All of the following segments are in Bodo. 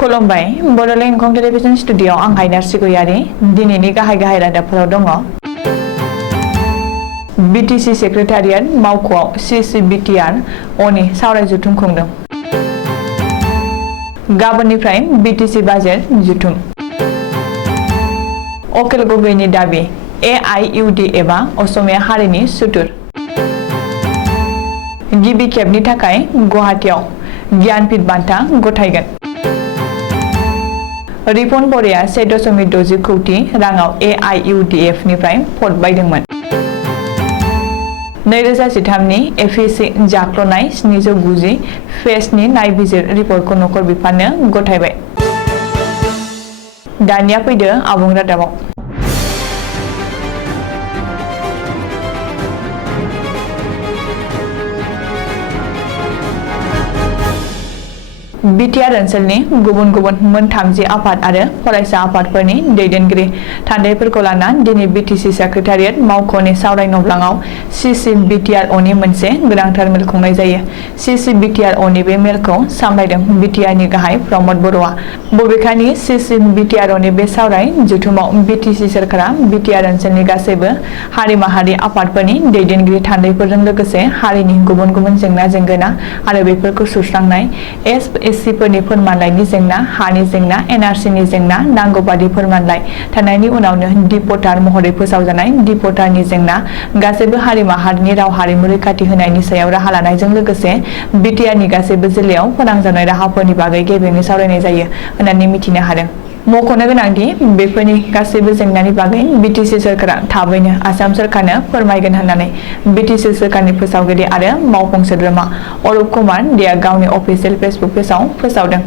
खुलुमबाय बड'लेण्ड इंखं टेलिभिजन स्टुडिअ आं हायनार सिगयारि दिनैनि गाहाय रादाबफोराव दङ। बिटिसि सेक्रेटारियेट मावख'आव CCBTR नि सावराय जथुम खुंदों। गाबोननिफ्राय बिटिसि बाजेट जथुम। अकिल गगैनि दाबि AIUD एबा असमिया हारिनि सुथुर। गिबि खेबनि थाखाय गुवाहाटीआव ज्ञानपीठ बान्था गथायगोन। रिपन बर'आ 1.60 कौटि राङाव AIUDF निफ्राय भट बायदोंमोन। 2013 नि APC जाख्ल'नाय 790 पेजनि नायबिजिर रिपर्टखौ नखर बिफाननो गथायबाय। दानिया फैदो आबुं रादाबाव। बिटिआर ओनसोलनि गुबुन गुबुन मोन 30 आफाद आरो फरायसा आफादफोरनि दैदेनगिरि थान्दैफोरखौ लाना दिनै बिटिसि सेक्रेटारियेट मावख'नि सावराय नब्लाङाव CCBTR नि मोनसे गोनांथार मेल खुंनाय जायो। CCBTR नि बे मेलखौ सामलायदों बिटिआरनि गाहाय प्रमद बर'आ। बबेखानि CCBTR नि बे सावराय जथुमाव बिटिसि सोरखारा बिटिआर ओनसोलनि गासैबो हारि माहारि आफादफोरनि दैदेनगिरि थान्दैफोरजों लोगोसे हारिनि गुबुन गुबुन जेंना जेंगोना आरो बेफोरखौ सुस्रांनाय SC/SC फोरमानलाइनि जेंना, हानि जेंना, NRC नि जेंना, नांगौ बादि फोरमानलाइ थानायनि उनावनो डिप'टार महरै फोसावजानाय डिप'टारनि जेंना, गासैबो हारि माहारिनि राव हारिमु रैखाथि होनायनि सायाव राहा लानायजों लोगोसे बिटिआरनि गासैबो जिल्लायाव फोनांजाबनाय राहाफोरनि बागै गेबेङै सावरायनाय जायो होननानै मिथिनो हादों। मख'नो गोनांदि बेफोरनि गासैबो जेंनानि बागै बिटिसि सोरखारा थाबैनो आसाम सोरखारनो फोरमायगोन होननानै बिटिसि सोरखारनि फोसावगिरि आरो मावफुं सोद्रोमा अरुप कुमार देआ गावनि अफिसियेल फेसबुक पेजआव फोसावदों।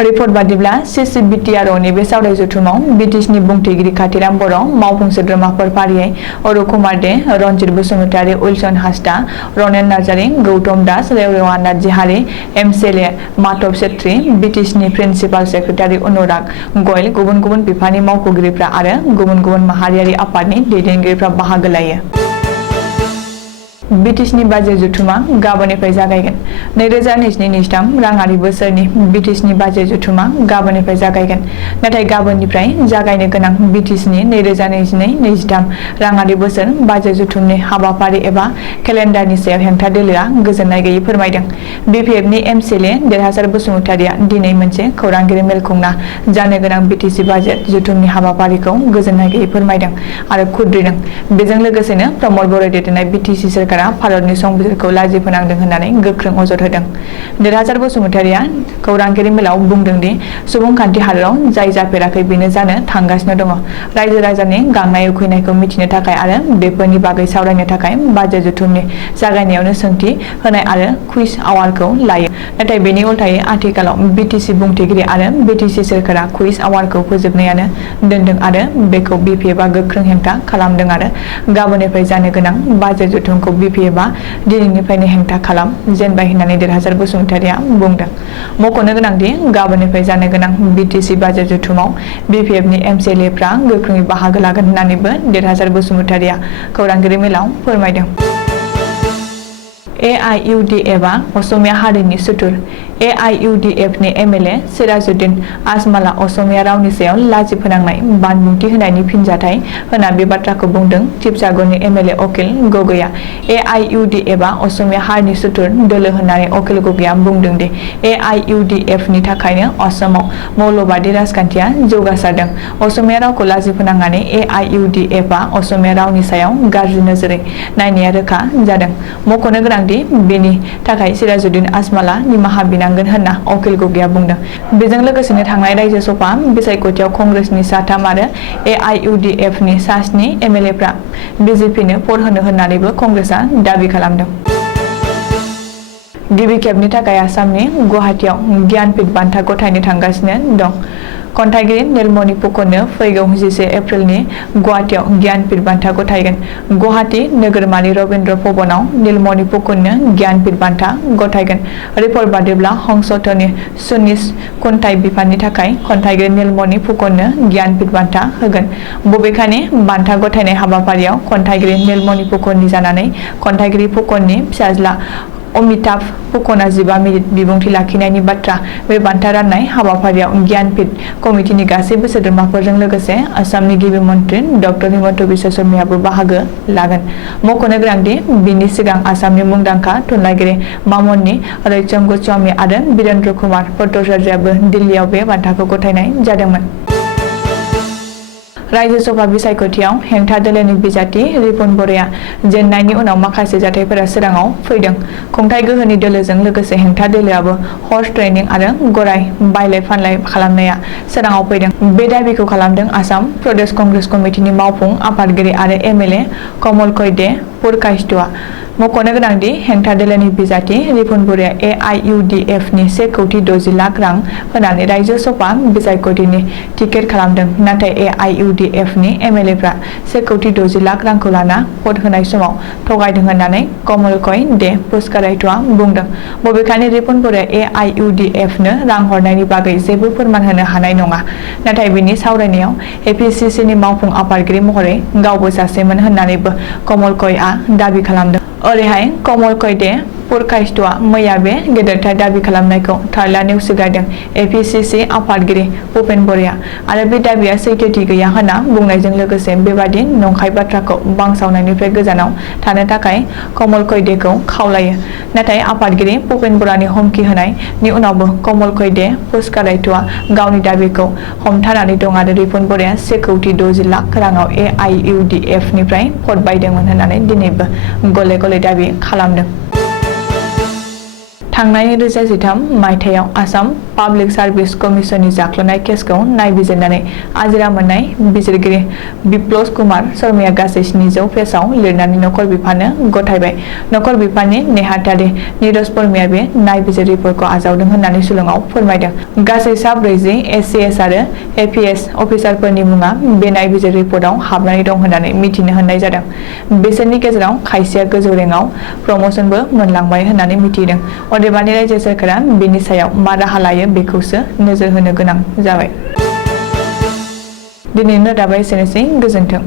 रिपर्ट बादिब्ला CCBTR नि बे सावराय जथुमाव बिटिसिनि बुंथिगिरि काथिराम बर', मावफुं सोद्रोमाफोर फारियै अरुप कुमार दे, रन्जित बसुमतारी, उइलसन हांसदा, रनेन नार्जारी, गौतम दास, रेवरेवा नार्जिहारी, MCLA माधव छेत्री, बिटिसिनि प्रिन्सिपाल सेक्रेटारि अनुराग गयल, गुबुन गुबुन बिफाननि मावख'गिरिफ्रा आरो गुबुन गुबुन माहारियारि आफादनि दैदेनगिरिफ्रा बाहागो लायो। बिटिसिनि बाजेट जथुमा गाबोननिफ्राय जागायगोन। 2022-23 राङारि बोसोरनि बिटिसिनि बाजेट जथुमा गाबोननिफ्राय जागायगोन। नाथाय गाबोननिफ्राय जागायनो गोनां बिटिसिनि 2022-23 राङारि बोसोर बाजेट जथुमनि हाबाफारि एबा केलेन्डारनि सायाव हेंथा दोलोआ गोजोननाय गैयै फोरमायदों। BPF नि MCLA देरहासार बसुमतारीआ दिनै मोनसे खौरांगिरि मेल खुंना जानो गोनां बिटिसि बाजेट जथुमनि हाबाफारिखौ गोजोननाय गैयै फोरमायदों आरो खुद्रिदों। बेजों लोगोसेनो प्रमद बर' दैदेननाय बिटिसि सोरखारा भारतनि संबिजिरखौ लाजि फोनांदों होननानै गोख्रों अजद होदों। देरहासार बसुमतारीआ खौरांगिरि मेलाव बुंदों दि सुबुंखान्थि हादराव जाय जाफेराखै बेनो जानो थांगासिनो दङ। रायजो राजानि गांनाय उखैनायखौ मिथिनो थाखाय आरो बेफोरनि बागै सावरायनो थाखाय बाजेट जथुमनि जागायनायावनो सोंथि होनाय आरो कुइज आवारखौ लायो। नाथाय बेनि उल्थायै आथिखालाव बिटिसि बुंथिगिरि आरो बिटिसि सोरखारा कुइज आवारखौ फोजोबनायानो दोनदों आरो बेखौ BPF आ गोख्रों हेंथा खालामदों आरो गाबोननिफ्राय जानो गोनां बाजेट जथुमखौ BPF आ दिनैनिफ्रायनो हेंथा खालाम जेनबाय होननानै देरहासार बसुमतारीआ बुंदों। मख'नो गोनांदि गाबोननिफ्राय जानो गोनां बिटिसि बाजेट जथुमाव BPF नि MCLA फ्रा गोख्रोङै बाहागो लागोन होननानैबो देरहासार बसुमतारीआ खौरांगिरि मेलाव फोरमायदों। AIUD एबा असमिया हारिनि सुथुर। AIUDF नि MLA सिराजुद्दिन आजमाला असमिया रावनि सायाव लाजि फोनांनाय बानबुंथि होनायनि फिनजाथाय होना बे बाथ्राखौ बुंदों। शिबसागरनि MLA अकिल गगैआ AIUD एबा असमिया हारिनि सुथुर दोलो होननानै अकिल गगैआ बुंदों दि AIUDF नि थाखायनो आसामाव मौलबादि राजखान्थिया जौगासारदों। असमिया रावखौ लाजि फोनांनानै AIUDF आ असमिया रावनि सायाव गाज्रि नोजोरै नायनाया रोखा जादों। मख'नो गोनां दि बेनि थाखाय सिराजुद्दिन आजमाला निमाहा बिनांगोन होनना अकिल गगैआ बुंदों। बेजों लोगोसेनो थांनाय रायजो सभा बिसायख'थियाव कंग्रेसनि 3 आरो AIUDF नि 7 MLA फ्रा BJP नो भट होनो होननानैबो कंग्रेसआ दाबि खालामदों। गिबि खेबनि थाखाय आसामनि गुवाहाटीआव ज्ञानपीठ बान्था गथायनो थांगासिनो दं। खन्थाइगिरि नीलमणि फुकननो फैगौ 11 एप्रिलनि गुवाहाटीआव ज्ञानपीठ बान्था गथायगोन। गुवाहाटी नोगोरमानि रवीन्द्र भवनाव नीलमणि फुकननो ज्ञानपीठ बान्था गथायगोन। रिपर्ट बादिब्ला हंसध्वनि 19 खन्थाइ बिफाननि थाखाय खन्थाइगिरि नीलमणि फुकननो ज्ञानपीठ बान्था होगोन। बबेखानि बान्था गथायनाय हाबाफारियाव खन्थाइगिरि नीलमणि फुकननि जानानै खन्थाइगिरि फुकननि फिसाज्ला अमिताभ फुकना 15 मिनिट बिबुंथि लाखिनायनि बाथ्रा बे बान्था राननाय हाबाफारियाव ज्ञानपीठ कमिटिनि गासैबो सोद्रोमाफोरजों लोगोसे आसामनि गिबि मन्त्रि डक्टर हिमन्त बिश्व शर्मायाबो बाहागो लागोन। मख'नो गोनांदि बिनि सिगां आसामनि मुंदांखा थुनलाइगिरि मामननि रैचम गोस्वामी आरो वीरेन्द्र कुमार भट्टाचार्यआबो दिल्लीयाव बे बान्थाखौ गथायनाय जादोंमोन। रायजो सभा बिसायख'थियाव हेंथा दोलोनि बिजाथि रिपुन बर'आ जेननायनि उनाव माखासे जाथायफोरा सोराङाव फैदों। खुंथाय गोहोनि दोलोजों लोगोसे हेंथा दोलोआबो हर्स ट्रेनिं आरो गराय बायलाय फानलाय खालामनाया सोराङाव फैदों। बे दाबिखौ खालामदों आसाम प्रदेश कंग्रेस कमिटिनि मावफुं आफादगिरि आरो एमएलए कमल कयदे पुरकायस्थआ। मख'नो गोनांदि हेंथा दोलोनि बिजाथि रिपुन बर'आ AIUDF नि 1 कौटि 60 लाख रां होनानै रायजो सभा बिसायख'थिनि टिकेट खालामदों। नाथाय AIUDF नि एमएलएफ्रा 1 कौटि 60 लाख रांखौ लाना भट होनाय समाव थगायदों होननानै कमल कयदे पुरकायस्थआ बुंदों। बबेखानि रिपुन बर'आ AIUDF नो रां हरनायनि बागै जेबो फोरमान होनो हानाय नङा। नाथाय बिनि सावरायनायाव APCC नि मावफुं आफादगिरि महरै गावबो सासेमोन होननानैबो कमल कयआ दाबि खालामदों। ओरैहाय कमल कयदे पुरकायस्थआ मैया बे गेदेरथार दाबि खालामनायखौ थारला नेवसिगारदों। APCC आफादगिरि भुपेन बर'आ आरो बे दाबिया सैथोथि गैया होनना बुंनायजों लोगोसे बेबादि नंखाय बाथ्राखौ बांसावनायनिफ्राय गोजानाव थानो थाखाय कमल कयदेखौ खावलायो। नाथाय आफादगिरि भुपेन बर'नि हुमखि होनायनि उनावबो कमल कयदे पुरकायस्थआ गावनि दाबिखौ हमथानानै दं आरो रिपुन बर'आ 1 कौटि 60 लाख राङाव AIUDF निफ्राय भट बायदोंमोन होननानै दिनैबो गले गले दाबि खालामदों। थांनाय 2013 मायथाइयाव आसाम पाब्लिक सार्भिस कमिशननि जाख्लनाय केसखौ नायबिजिरनानै आजिरा मोननाय बिजिरगिरि बिप्लब कुमार शर्माया गासै 700 पेजआव लिरनानै नखर बिफानो गथायबाय। नखर बिफाननि नेहाथारि नीरज बर्माया बे नायबिजिर रिपर्टखौ आजावदों होननानै सुलुङाव फोरमायदों। गासै 40 SCS आरो APS अफिसारफोरनि मुङा बे नायबिजिर रिपर्टआव हाबनानै दं होननानै मिथिनो मोननाय जादों। बिसोरनि गेजेराव खायसेया गोजौ रेंकआव प्रमोशनबो मोनलांबाय होननानै मिथिदों। अदेबानि रायजो सोरखारा बेनि सायाव मा राहा लायो बेखौसो नोजोर होनो गोनां जाबाय। दिनैनि रादाबा एसेनोसै। गोजोन्थों।